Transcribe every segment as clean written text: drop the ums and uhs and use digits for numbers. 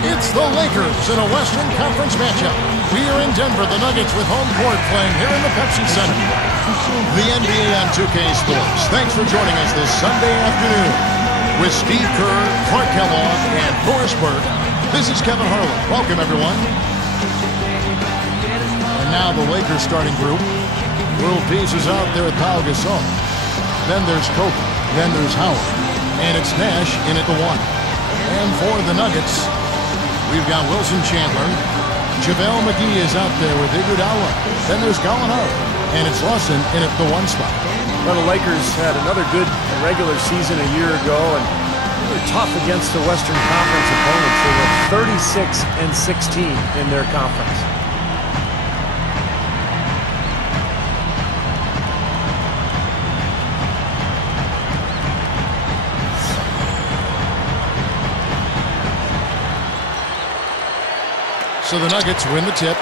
It's the Lakers in a Western Conference matchup. We are in Denver, the Nuggets with home court playing here in the Pepsi Center. The NBA on 2K Sports. Thanks for joining us this Sunday afternoon. With Steve Kerr, Clark Kellogg, and Boris Burke, this is Kevin Harlan. Welcome, everyone. And now the Lakers starting group. World Peace is out there at Pau Gasol. Then there's Kobe. Then there's Howard. And it's Nash in at the one. And for the Nuggets, we've got Wilson Chandler. JaVale McGee is out there with Iguodala. Then there's Gallinari. And it's Lawson in at the one spot. Well, the Lakers had another good regular season a year ago, and they were tough against the Western Conference opponents. They were 36-16 in their conference. So the Nuggets win the tip.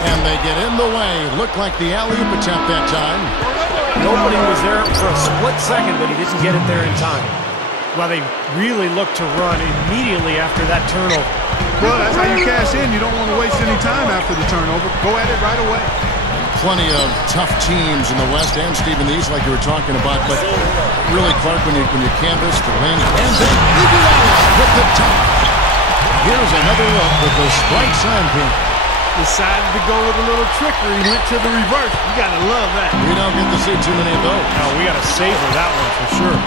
And they get in the way. Looked like the alley-oop attempt that time. Nobody was there for a split second, but he didn't get it there in time. Well, they really looked to run immediately after that turnover. Well, that's how you cash in. You don't want to waste any time after the turnover. Go at it right away. Plenty of tough teams in the West and Stephen East, like you were talking about, but really, Clark, when you canvas the win, and then Iguodala with the top. Here's another look with the strike sign pin. Decided to go with a little trickery. Went to the reverse. You gotta love that. We don't get to see too many of those. No, we gotta savor that one for sure.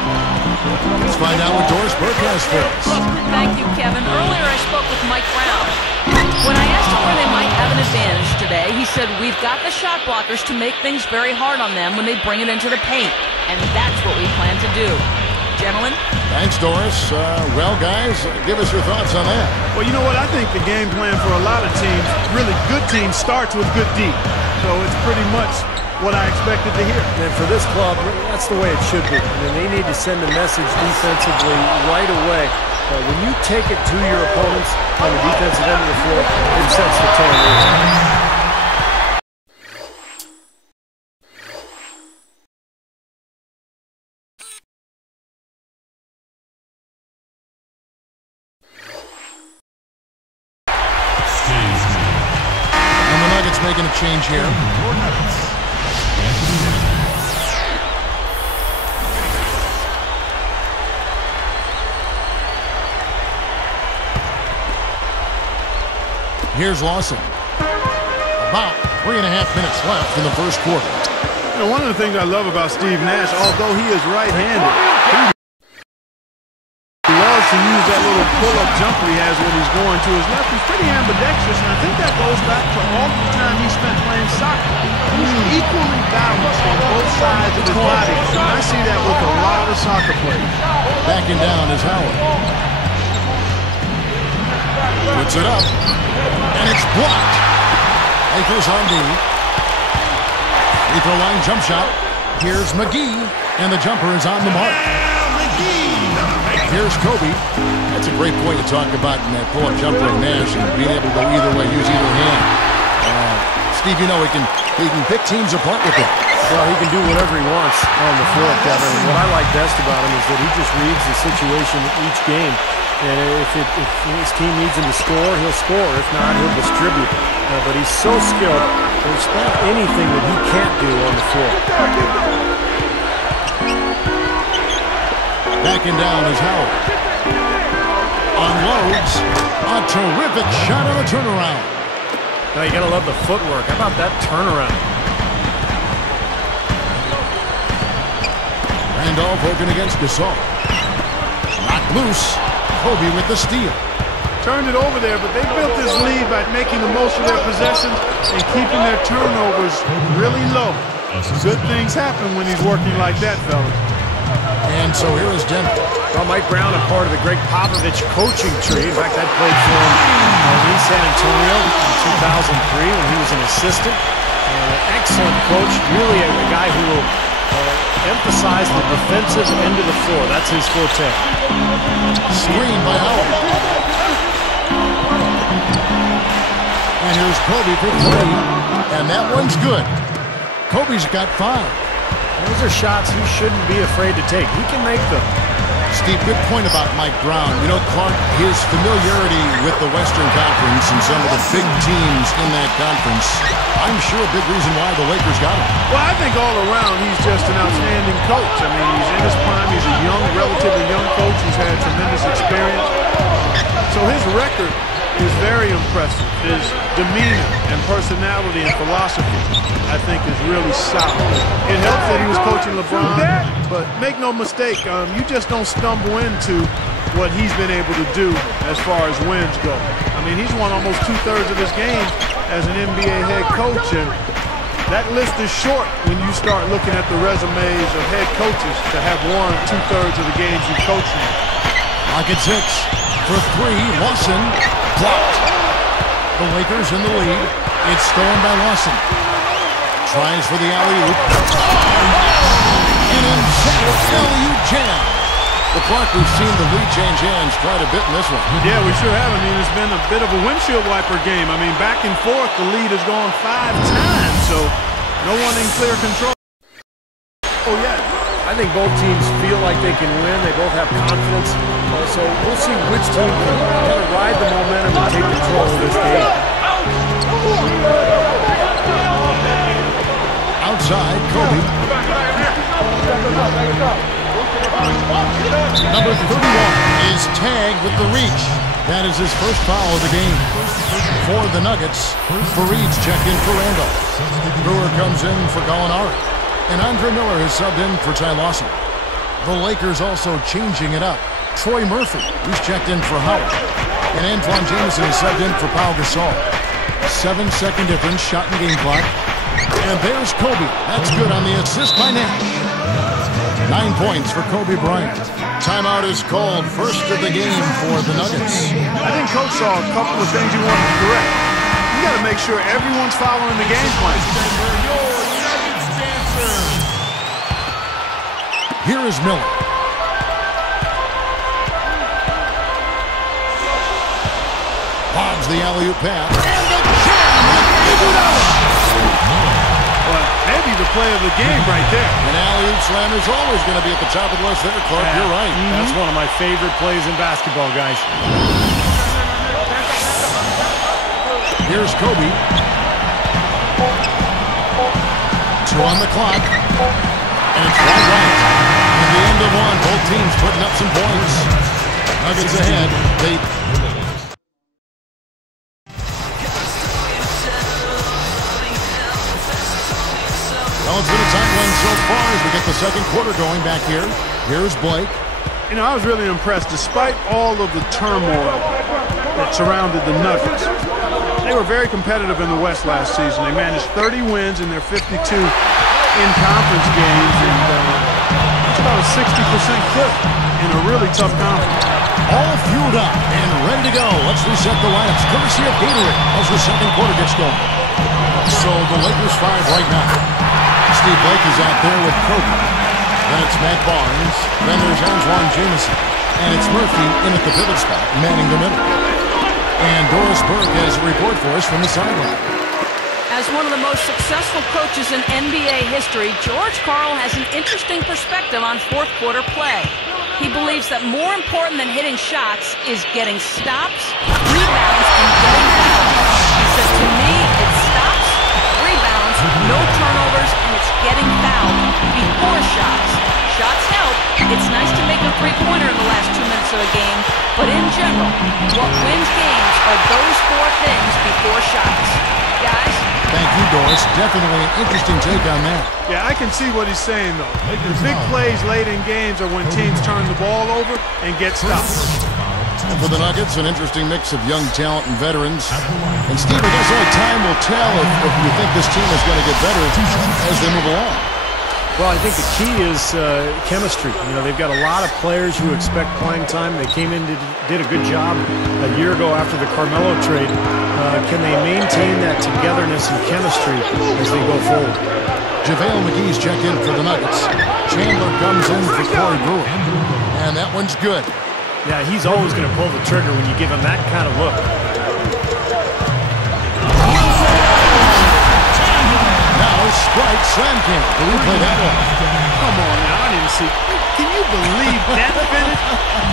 Let's find out what Doris Burke has for us. Thank you, Kevin. Earlier I spoke with Mike Brown. When I asked him where they might have an advantage today, he said, we've got the shot blockers to make things very hard on them when they bring it into the paint. And that's what we plan to do. Gentlemen? Thanks, Doris. Well, guys, give us your thoughts on that. Well, you know what? I think the game plan for a lot of teams, really good teams, starts with good D. So it's pretty much what I expected to hear. And for this club, that's the way it should be. I mean, they need to send a message defensively right away. When you take it to your opponents on the defensive end of the floor, it sets the tone. And the Nuggets making a change here. Here's Lawson. About 3.5 minutes left in the first quarter. You know, one of the things I love about Steve Nash, although he is right-handed, he loves to use that little pull-up jumper he has when he's going to his left. He's pretty ambidextrous, and I think that goes back to all the time he spent playing soccer. He's equally balanced on both sides of his body, and I see that with a lot of soccer players. Backing down is Howard. Puts it up, and it's blocked. Lakers on D. Free throw line jump shot. Here's McGee, and the jumper is on the mark. Here's Kobe. That's a great point to talk about in that pull-up jumper of Nash and being able to go either way, use either hand. Steve, you know he can pick teams apart with it. Well, he can do whatever he wants on the floor, Kevin. And what I like best about him is that he just reads the situation each game. And if his team needs him to score, he'll score. If not, he'll distribute. But he's so skilled, there's not anything that he can't do on the floor. Backing down is Howard. Unloads. A terrific shot on the turnaround. Now you gotta love the footwork. How about that turnaround? Randolph working against Gasol. Knocked loose. Kobe with the steal. Turned it over there, but they built this lead by making the most of their possessions and keeping their turnovers really low. Good things happen when he's working like that, fellas. And so here is Denver. Well, Mike Brown, a part of the Greg Popovich coaching tree. In fact, I played for him in San Antonio in 2003 when he was an assistant. Excellent coach, really a guy who will emphasize the defensive end of the floor. That's his forte. Screen by Howard. And here's Kobe for three. And that one's good. Kobe's got 5. Those are shots he shouldn't be afraid to take. He can make them. Steve, good point about Mike Brown. You know, Clark, his familiarity with the Western Conference and some of the big teams in that conference, I'm sure a big reason why the Lakers got him. Well, I think all around he's just an outstanding coach. I mean, he's in his prime. He's a relatively young coach who's had tremendous experience. So his record is very impressive. His demeanor and personality and philosophy, I think, is really solid. It helps that he was coaching LeBron, but make no mistake, you just don't stumble into what he's been able to do as far as wins go. I mean, he's won almost 2/3 of his games as an NBA head coach, and that list is short when you start looking at the resumes of head coaches to have won 2/3 of the games you coached in. Pocket 6 for 3. Lawson blocked. The Lakers in the lead. It's stolen by Lawson. Tries for the alley-oop. And emphatic alley-oop jam. The Clark, we've seen the lead change hands quite a bit in this one. Yeah, we sure have. I mean, it's been a bit of a windshield wiper game. I mean, back and forth, the lead has gone 5 times, so no one in clear control. Oh, yeah. I think both teams feel like they can win. They both have confidence. So we'll see which team can kind of ride the momentum and take control of this game. Outside, Kobe. Number 31 is tagged with the reach. That is his first foul of the game. For the Nuggets, Fareed's checked in for Randall. Brewer comes in for Gallinari. And Andre Miller has subbed in for Ty Lawson. The Lakers also changing it up. Troy Murphy, who's checked in for Howard. And Antoine Jamison has subbed in for Pau Gasol. 7-second difference, shot and game clock. And there's Kobe. That's good on the assist by Nash. 9 points for Kobe Bryant. Timeout is called, first of the game for the Nuggets. I think Coach saw a couple of things he wanted to correct. You got to make sure everyone's following the game plan. Here is Miller. Bobs the alley-oop pass. And the jam with Iguodala. Well, maybe the play of the game right there. An alley-oop slam is always going to be at the top of the list there, Clark. Yeah, you're right. That's one of my favorite plays in basketball, guys. Here's Kobe. 2 on the clock. And it's right. At the end of one, both teams putting up some points. Nuggets ahead. Well, it's been a tight one so far as we get the second quarter going back here. Here's Blake. You know, I was really impressed. Despite all of the turmoil that surrounded the Nuggets, they were very competitive in the West last season. They managed 30 wins in their 52 in-conference games, and it's about a 60% clip in a really tough conference. All fueled up and ready to go. Let's reset the lineups, courtesy of Gatorade, as the second quarter gets going. So the Lakers 5 right now. Steve Blake is out there with Kobe. Then it's Matt Barnes. Then there's Antoine Jamison. And it's Murphy in at the pivot spot, manning the middle. And Doris Burke has a report for us from the sideline. As one of the most successful coaches in NBA history, George Karl has an interesting perspective on fourth quarter play. He believes that more important than hitting shots is getting stops, rebounds, and getting fouled. He said, to me, it's stops, rebounds, no turnovers, and it's getting fouled before shots. Shots help. It's nice to make a three-pointer in the last 2 minutes of a game, but in general, what wins games are those 4 things before shots. Guys? Thank you, Doris. Definitely an interesting take on that. Yeah, I can see what he's saying, though. The big plays late in games are when teams turn the ball over and get stopped. And for the Nuggets, an interesting mix of young talent and veterans. And Steve, I guess only time will tell if you think this team is going to get better as they move along. Well, I think the key is chemistry. You know, they've got a lot of players who expect playing time. They came in, did a good job a year ago after the Carmelo trade. Can they maintain that togetherness and chemistry as they go forward? JaVale McGee's checked in for the Nuggets. Chandler comes in for Corey Brewer. And that one's good. Yeah, he's always going to pull the trigger when you give him that kind of look. Now Right slam can. Can we play that one? Come on now, I didn't see. Can you believe that finish?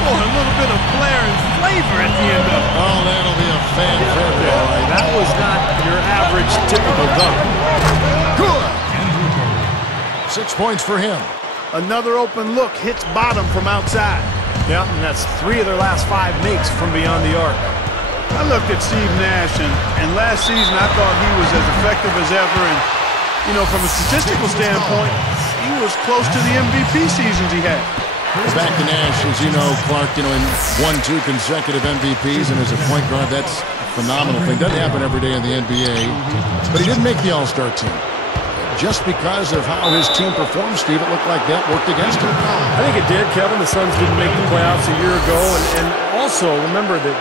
Boy, a little bit of flair and flavor at the end of it. Oh, that'll be a fan favorite. All right, that was not your average typical dunk. Good. 6 points for him. Another open look hits bottom from outside. Yeah, and that's 3 of their last 5 makes from beyond the arc. I looked at Steve Nash, and last season I thought he was as effective as ever. And, you know, from a statistical standpoint, he was close to the MVP seasons he had. Back to Nash, as you know, Clark, in 1-2 consecutive MVPs, and as a point guard, that's a phenomenal thing. Doesn't happen every day in the NBA, but he didn't make the All-Star team. Just because of how his team performed, Steve, it looked like that worked against him. I think it did, Kevin. The Suns didn't make the playoffs a year ago. And also, remember the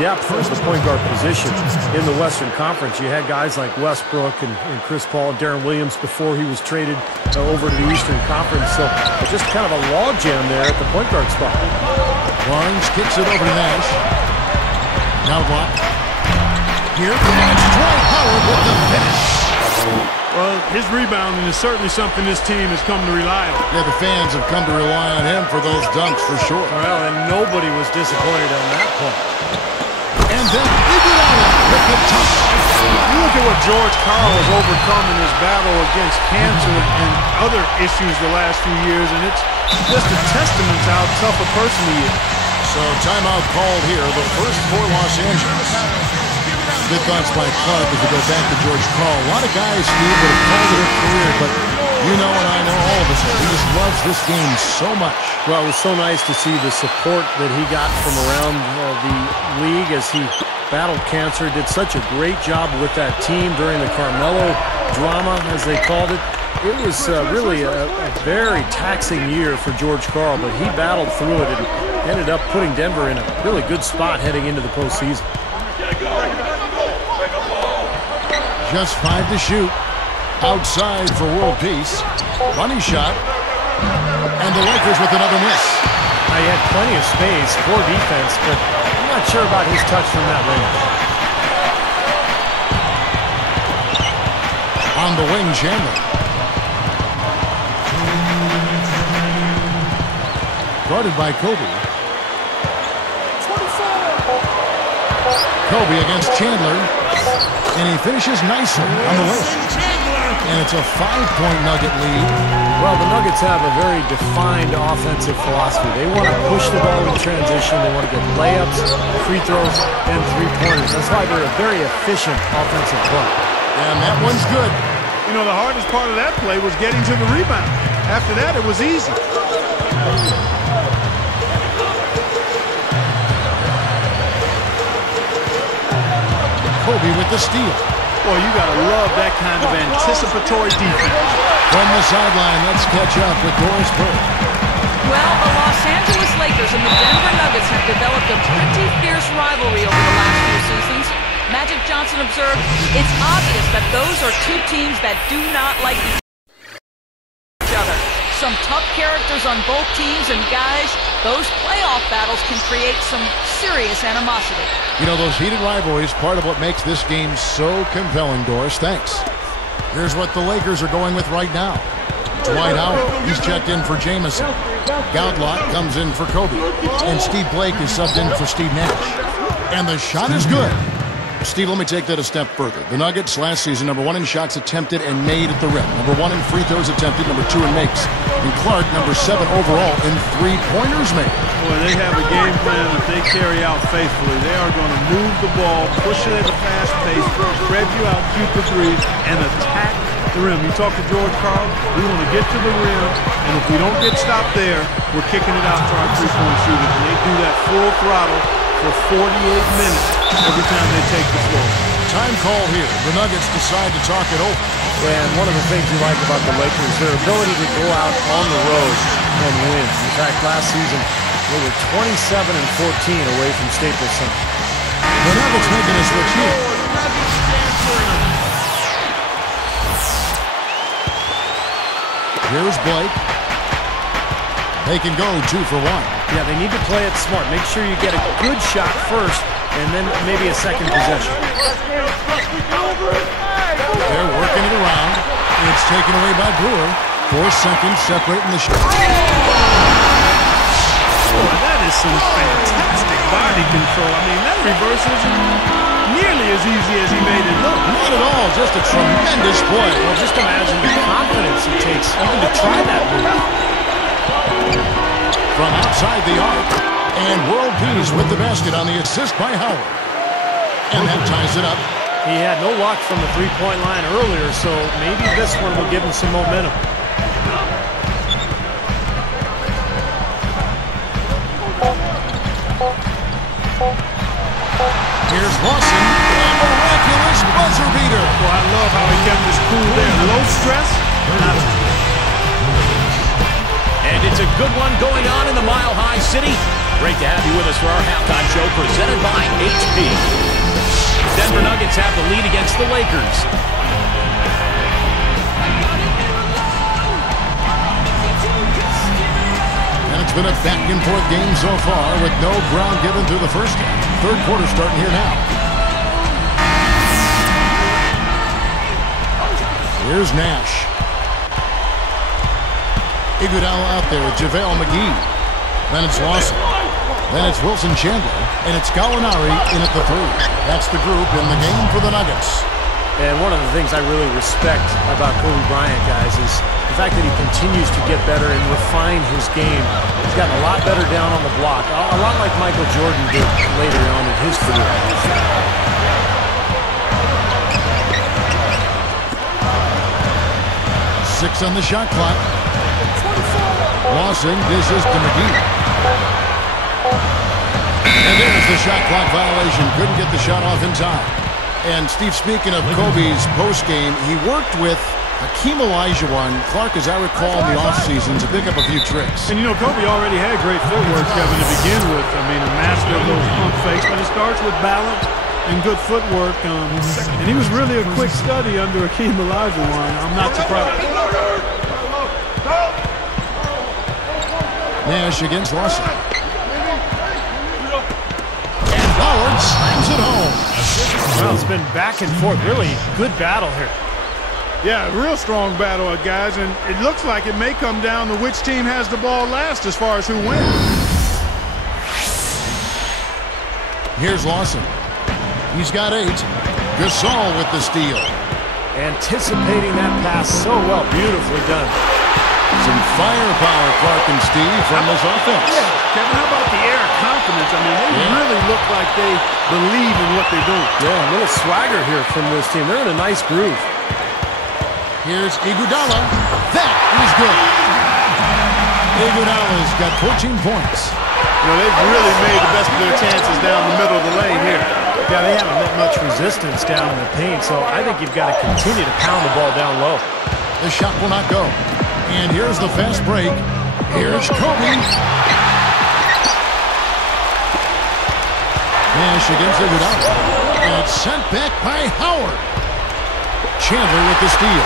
depth of the point guard position in the Western Conference. You had guys like Westbrook and Chris Paul and Darren Williams before he was traded over to the Eastern Conference. So just kind of a logjam there at the point guard spot. Barnes kicks it over to Nash. Now block. Here, and it's Dwight Howard with the finish. Well, his rebounding is certainly something this team has come to rely on. Yeah, the fans have come to rely on him for those dunks for sure. Well, and nobody was disappointed on that point. And then Iguodala with the touch. You look at what George Karl has overcome in his battle against cancer and other issues the last few years, and it's just a testament to how tough a person he is. So timeout called here, the first for Los Angeles. Good thoughts by Clark as we go back to George Karl. A lot of guys, Steve, would have called it a career, but you know and I know all of us, he just loves this game so much. Well, it was so nice to see the support that he got from around the league as he battled cancer. Did such a great job with that team during the Carmelo drama, as they called it. It was really a very taxing year for George Karl, but he battled through it and ended up putting Denver in a really good spot heading into the postseason. Just 5 to shoot. Outside for world peace. Money shot. And the Lakers with another miss. Now, he had plenty of space for defense, but I'm not sure about his touch from that range. On the wing, Chandler. Guarded by Kobe. Kobe against Chandler. And he finishes nicely on the wing. And it's a 5-point Nugget lead. Well, the Nuggets have a very defined offensive philosophy. They want to push the ball in transition. They want to get layups, free throws, and three-pointers. That's why they're a very efficient offensive club. And that one's good. You know, the hardest part of that play was getting to the rebound. After that, it was easy. Kobe with the steal. Boy, you got to love that kind of anticipatory defense. From the sideline, let's catch up with Doris Burke. Well, the Los Angeles Lakers and the Denver Nuggets have developed a pretty fierce rivalry over the last few seasons. Magic Johnson observed, it's obvious that those are two teams that do not like each other. Some tough characters on both teams, and guys, those playoff battles can create some serious animosity. You know, those heated rivalries, part of what makes this game so compelling, Doris. Thanks. Here's what the Lakers are going with right now. Dwight Howard, he's checked in for Jamison. Goudlock comes in for Kobe. And Steve Blake is subbed in for Steve Nash. And the shot is good. Steve, let me take that a step further. The Nuggets last season, #1 in shots attempted and made at the rim. #1 in free throws attempted, #2 in makes. And Clark, #7 overall in three-pointers made. Boy, they have a game plan that they carry out faithfully. They are going to move the ball, push it at a fast pace, spread you out, shoot the threes, and attack the rim. You talk to George Karl, we want to get to the rim, and if we don't get stopped there, we're kicking it out to our three-point shooters. And they do that full throttle for 48 minutes every time they take the floor. Time call here. The Nuggets decide to talk it over. And one of the things you like about the Lakers, their ability to go out on the road and win. In fact, last season, they were 27-14 away from Staples Center. The Nuggets making a switch here. Here's Blake. They can go 2 for 1. Yeah, they need to play it smart. Make sure you get a good shot first, and then maybe a second possession. They're working it around. It's taken away by Brewer. 4 seconds separating the shot. Boy, that is some fantastic body control. I mean, that reverse isn't nearly as easy as he made it look. Not at all, just a tremendous play. Well, just imagine the confidence it takes even to try that move. From outside the arc, and World Peace with the basket on the assist by Howard. And that ties it up. He had no luck from the three-point line earlier, so maybe this one will give him some momentum. Here's Lawson, a miraculous buzzer beater. Well, I love how he kept his cool there. Low stress. And it's a good one going on in the Mile High City. Great to have you with us for our halftime show presented by HP. Denver Nuggets have the lead against the Lakers. And it's been a back-and-forth game so far with no ground given through the first half. Third quarter starting here now. Here's Nash. Iguodala out there with JaVale McGee. Then it's Lawson. Then it's Wilson Chandler. And it's Gallinari in at the 3. That's the group in the game for the Nuggets. And one of the things I really respect about Kobe Bryant, guys, is the fact that he continues to get better and refine his game. He's gotten a lot better down on the block, a lot like Michael Jordan did later on in his career. 6 on the shot clock. Lawson dishes to McGee. And there's the shot clock violation. Couldn't get the shot off in time. And Steve, speaking of Kobe's postgame, he worked with Hakeem Olajuwon, Clark, as I recall, in the offseason to pick up a few tricks. And, you know, Kobe already had great footwork, Kevin, to begin with. I mean, a master of those pump fakes, but it starts with balance and good footwork. And he was really a quick study under Hakeem Olajuwon. I'm not surprised. Nash against Lawson. And Howard slams it home. Well, it's been back and forth. Really good battle here. Yeah, real strong battle, guys, and it looks like it may come down to which team has the ball last as far as who wins. Here's Lawson. He's got 8. Gasol with the steal. Anticipating that pass so well. Beautifully done. Some firepower, Clark and Steve, from this offense. Yeah, Kevin, how about the air of confidence? I mean, they really look like they believe in what they're doing. Yeah, a little swagger here from this team. They're in a nice groove. Here's Iguodala. That is good. Iguodala's got 14 points. You know, they've really made the best of their chances down the middle of the lane here. Yeah, they haven't met much resistance down in the paint, so I think you've got to continue to pound the ball down low. The shot will not go. And here's the fast break. Here's Kobe. Nash against Iguodala. And it's sent back by Howard. Chandler with the steal.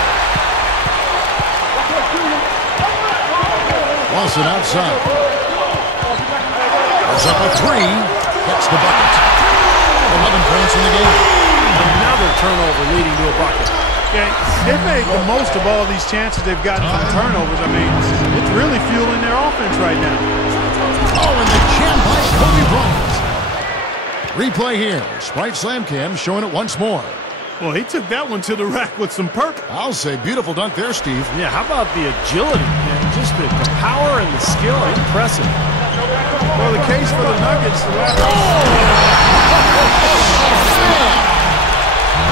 Lawson outside. Goes up a 3. Hits the bucket. 11 points in the game. Another turnover leading to a bucket. Okay, they've made the most of all these chances they've gotten from turnovers. I mean, it's really fueling their offense right now. Oh, and the jam by Kobe Bryant. Replay here. Sprite Slam Cam showing it once more. Well, he took that one to the rack with some purpose. I'll say beautiful dunk there, Steve. Yeah, how about the agility? Man? Just the power and the skill. Impressive. Well, the case for the Nuggets.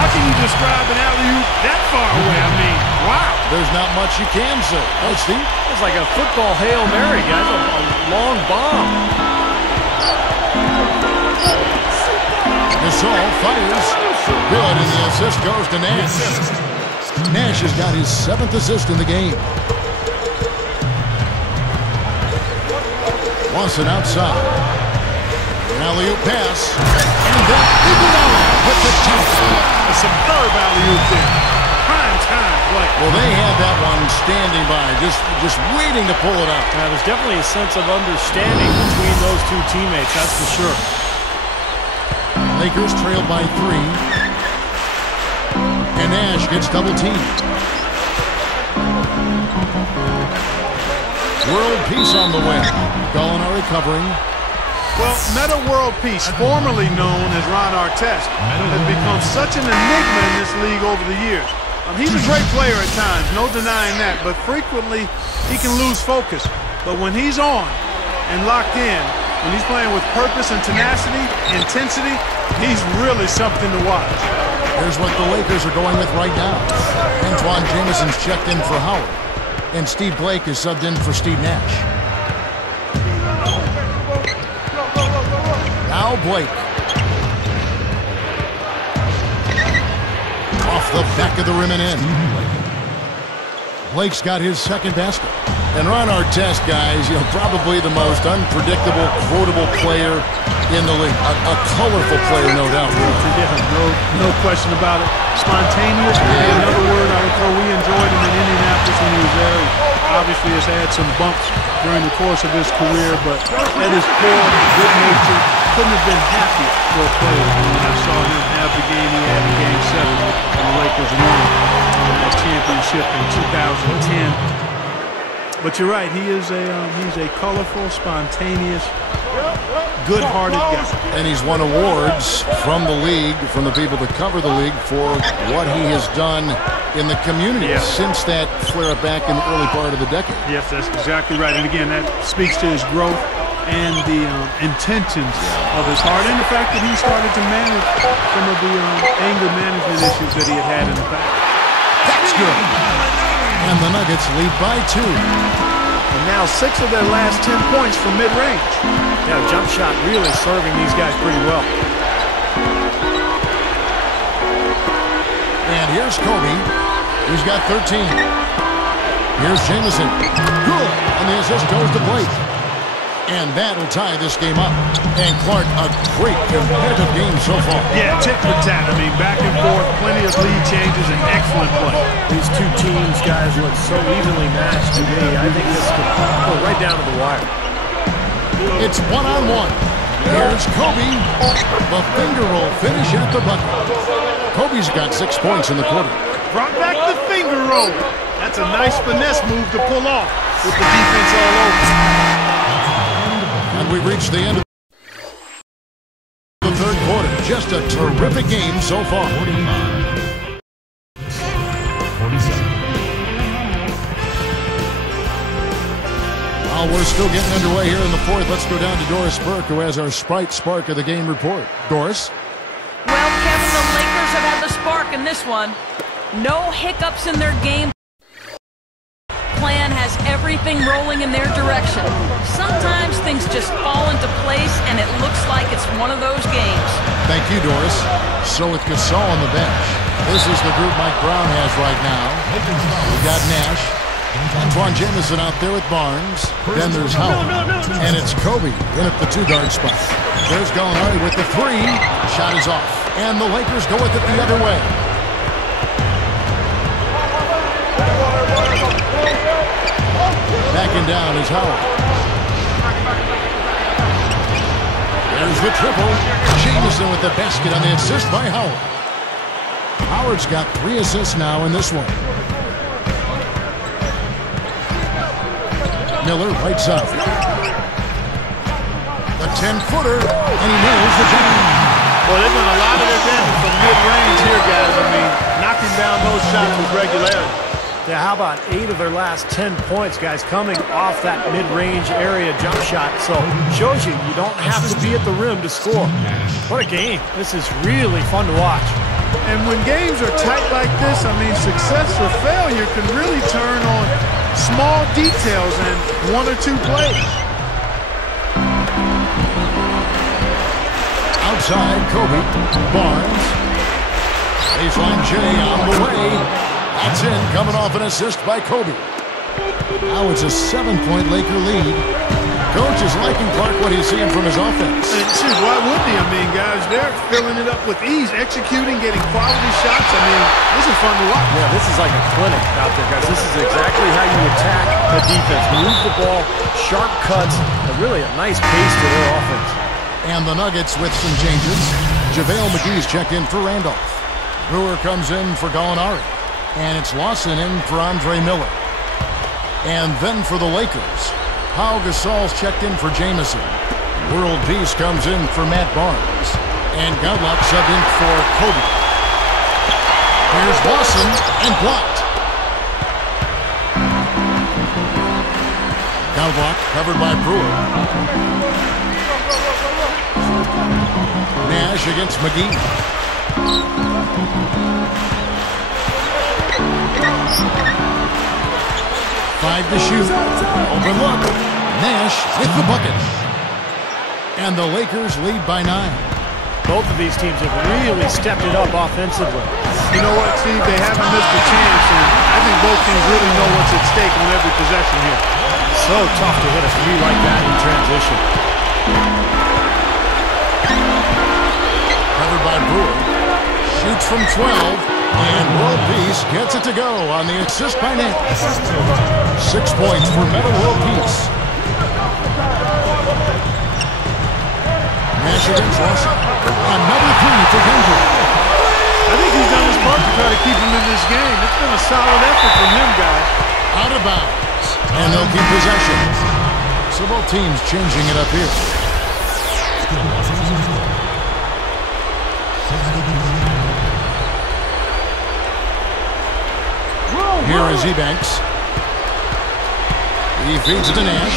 How can you describe an alley-oop that far away? I mean, wow. There's not much you can say. Oh, Steve? It's like a football Hail Mary, guys. A long bomb. Gasol fires. Good, and the assist goes to Nash. Nash has got his 7th assist in the game. Lawson outside. An alley-oop pass. And then Iguodala with the top. A superb alley-oop there. Prime time play. Well, they had that one standing by, just waiting to pull it out. There's definitely a sense of understanding between those two teammates, that's for sure. Lakers trailed by 3. And Nash gets double teamed. World Peace on the win. Gallinari covering. Well, Meta World Peace, formerly known as Ron Artest, has become such an enigma in this league over the years. He's a great player at times, no denying that, but frequently he can lose focus. But when he's on and locked in, when he's playing with purpose and tenacity, intensity, he's really something to watch. Here's what the Lakers are going with right now. Antoine Jameson's checked in for Howard, and Steve Blake is subbed in for Steve Nash. Now Blake. Off the back of the rim and in. Blake's got his second basket. And Ron Artest, guys, probably the most unpredictable, quotable player in the league. A colorful player, no doubt. Yeah, no question about it. Spontaneous, another word I would throw. We enjoyed him in Indianapolis when he was there. He obviously has had some bumps during the course of his career, but at his core, good nature, couldn't have been happier for a player. When I saw him have the game he had in Game 7 when the Lakers won that championship in 2010. But you're right, he's a colorful, spontaneous, good-hearted guy. And he's won awards from the league, from the people that cover the league, for what he has done in the community since that flare-up back in the early part of the decade. Yes, that's exactly right. And again, that speaks to his growth and the intentions of his heart, and the fact that he started to manage some of the anger management issues that he had in the past. That's good. And the Nuggets lead by 2. And now 6 of their last 10 points from mid-range. Yeah, jump shot really serving these guys pretty well. And here's Kobe. He's got 13. Here's Jameson. Good. And the assist goes to Blake. And that'll tie this game up. And Clark, a great competitive game so far. Yeah, tit for tat. I mean, back and forth, plenty of lead changes, and excellent play. These two teams, guys, look so evenly matched to me. I think this could go right down to the wire. It's one-on-one. Here's Kobe. The finger roll finish at the bucket. Kobe's got 6 points in the quarter. Brought back the finger roll. That's a nice finesse move to pull off with the defense all over. And we've reached the end of the third quarter. Just a terrific game so far. 47. While we're still getting underway here in the fourth, let's go down to Doris Burke, who has our Sprite Spark of the Game report. Doris? Well, Kevin, the Lakers have had the spark in this one. No hiccups in their game plan, has everything rolling in their direction. Sometimes things just fall into place, and it looks like it's one of those games. Thank you, Doris. So with Gasol on the bench, this is the group Mike Brown has right now. We got Nash, Antoine Jamison out there with Barnes. Then there's Howard, and it's Kobe in at the 2-guard spot. There's Gallinari with the 3. Shot is off, and the Lakers go with it the other way. Backing down is Howard. There's the triple. Jamison with the basket on the assist by Howard. Howard's got 3 assists now in this one. Miller right side. The 10-footer, and he nails the jump. Well, they've done a lot of their damage from mid-range here, guys. I mean, knocking down those shots with regularity. Yeah, how about 8 of their last 10 points, guys, coming off that mid-range area jump shot. So, shows you don't have to be at the rim to score. What a game. This is really fun to watch. And when games are tight like this, I mean, success or failure can really turn on small details and 1 or 2 plays. Outside, Kobe. Barnes. Baseline J on the way. That's in, coming off an assist by Kobe. Now it's a 7-point Laker lead. Coach is liking Clark what he's seeing from his offense. And shoot, why wouldn't he? I mean, guys, they're filling it up with ease, executing, getting quality shots. I mean, this is fun to watch. Yeah, this is like a clinic out there, guys. This is exactly how you attack the defense. Move the ball, sharp cuts, and really a nice pace to their offense. And the Nuggets with some changes. JaVale McGee's checked in for Randolph. Brewer comes in for Gallinari. And it's Lawson in for Andre Miller. And then for the Lakers, Pau Gasol's checked in for Jamison. World Peace comes in for Matt Barnes. And Godlock subbed in for Kobe. Here's Lawson and blocked. Godlock covered by Brewer. Nash against McGee. 5 to shoot. Open look. Nash with the bucket. And the Lakers lead by 9. Both of these teams have really stepped it up offensively. You know what, Steve? They haven't missed a chance, and I think both teams really know what's at stake on every possession here. So tough to hit a three like that in transition. Covered by Brewer. Shoots from 12. And World Peace gets it to go on the assist by Nash. 6 points for Meta World Peace. Nash against Lawson. Another 3 for Denver. I think he's done his part to try to keep him in this game. It's been a solid effort from him, guys. Out of bounds. And they'll keep possession. So both teams changing it up here. Here is Ebanks. He feeds it to Nash.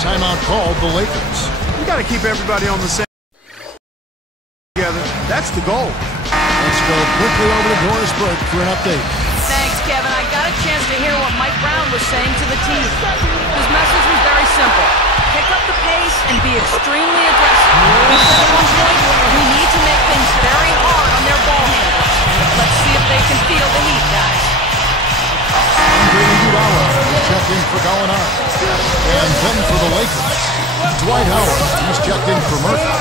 Timeout called the Lakers. You got to keep everybody on the same together. That's the goal. Let's go quickly over to Doris Burke for an update. Thanks, Kevin. I got a chance to hear what Mike Brown was saying to the team. His message was very simple. Pick up the pace and be extremely aggressive. He said at one point, we need to make things very hard on their ball handlers. Let's see if they can feel the heat, guys. Iguodala checked in for Gallinari. And then for the Lakers, Dwight Howard. He's checked in for Murphy.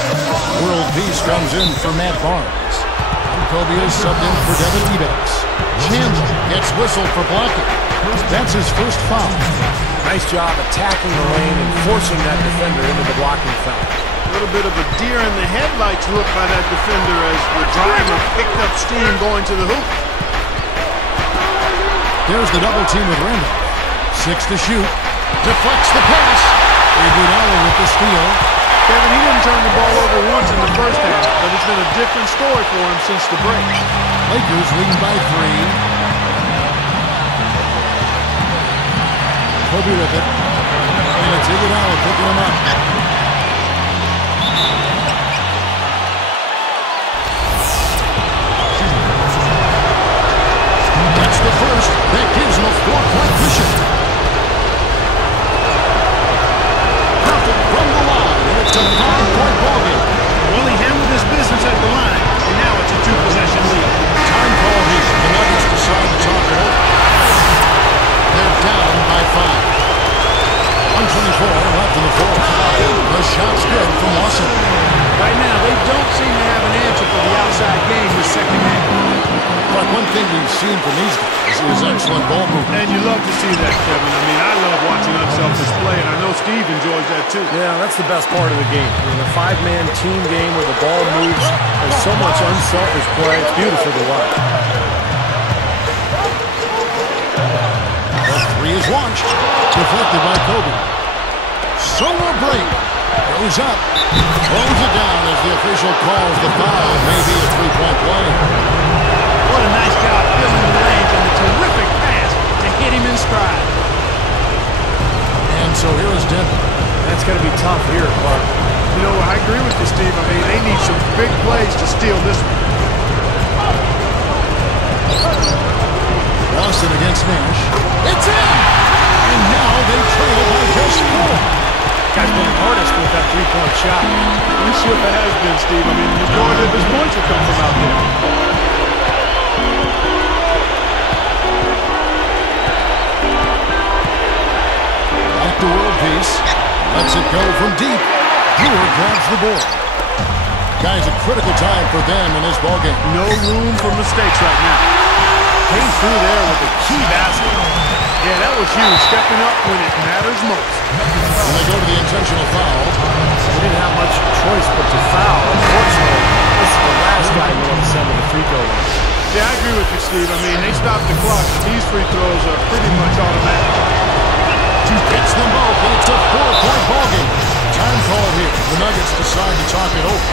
World Peace comes in for Matt Barnes. And Kobe is subbed in for Devin Ebanks. Chandler gets whistled for blocking. That's his first foul. Nice job attacking the lane and forcing that defender into the blocking foul. A little bit of a deer in the headlights look by that defender as the driver picked up steam going to the hoop. There's the double team with Randolph. 6 to shoot. Deflects the pass. Iguodala with the steal. Kevin, he didn't turn the ball over once in the first half, but it's been a different story for him since the break. Lakers leading by 3. Kobe with it. And it's Iguodala picking him up. That's the first. That gives him a 4-point cushion. Perfect from the line. And it's a 5-point ballgame. Well, he handled his business at the line, and now it's a 2-possession lead. Time call here. The Nuggets decide to talk it over. They're down by 5. 124 left in the fourth. The shot's good from Lawson. Right now, they don't seem to have an answer for the outside game this second half. But one thing we've seen from these guys is excellent ball movement. And you love to see that, Kevin. I mean, I love watching unselfish play, and I know Steve enjoys that too. Yeah, that's the best part of the game. In a 5-man team game where the ball moves, there's so much unselfish play. It's beautiful to watch. The 3 is launched. Deflected by Kobe. Solo break. Goes up. Throws it down as the official calls the foul. Maybe a 3-point play. What a nice job filling the lanes and a terrific pass to hit him in stride. And so here is Denver. That's going to be tough here, Clark. You know, I agree with you, Steve. I mean, they need some big plays to steal this one. Lawson against Nash. It's in! And now they trail by just 4. Guy's been the hardest with that 3-point shot. He sure has been, Steve. I mean, the majority of his points have come from out there. Back to World Peace. Lets it go from deep. Brewer grabs the board. Guys, a critical time for them in this ballgame. No room for mistakes right now. Came through there with a key basket. Yeah, that was huge. Stepping up when it matters most. When they go to the intentional foul. They didn't have much choice but to foul. Unfortunately, this is the last guy you want to send to the free throw line. Yeah, I agree with you, Steve. I mean, they stopped the clock. These free throws are pretty much automatic. Hits them both, and it's a 4-point ballgame. Time call here. The Nuggets decide to talk it over.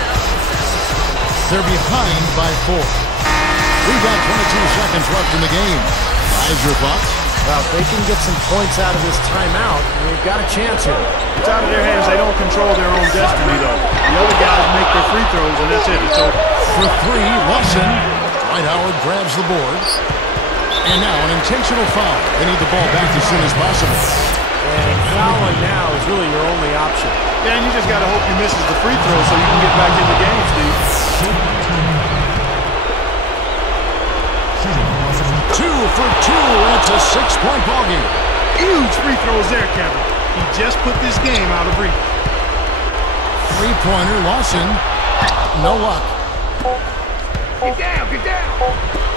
They're behind by 4. We've got 22 seconds left in the game. Guys, your thoughts? Well, if they can get some points out of this timeout, they've got a chance here. It's out of their hands. They don't control their own destiny, though. The other guys make their free throws, and that's it. It's over. For 3, Lawson. Dwight Howard grabs the board. And now an intentional foul. They need the ball back as soon as possible. And fouling now is really your only option. Yeah, and you just got to hope he misses the free throw so you can get back in the game, Steve. 2 for 2, and it's a 6-point ballgame. Huge free throws there, Kevin. He just put this game out of reach. 3-pointer, Lawson. No luck. Get down, get down.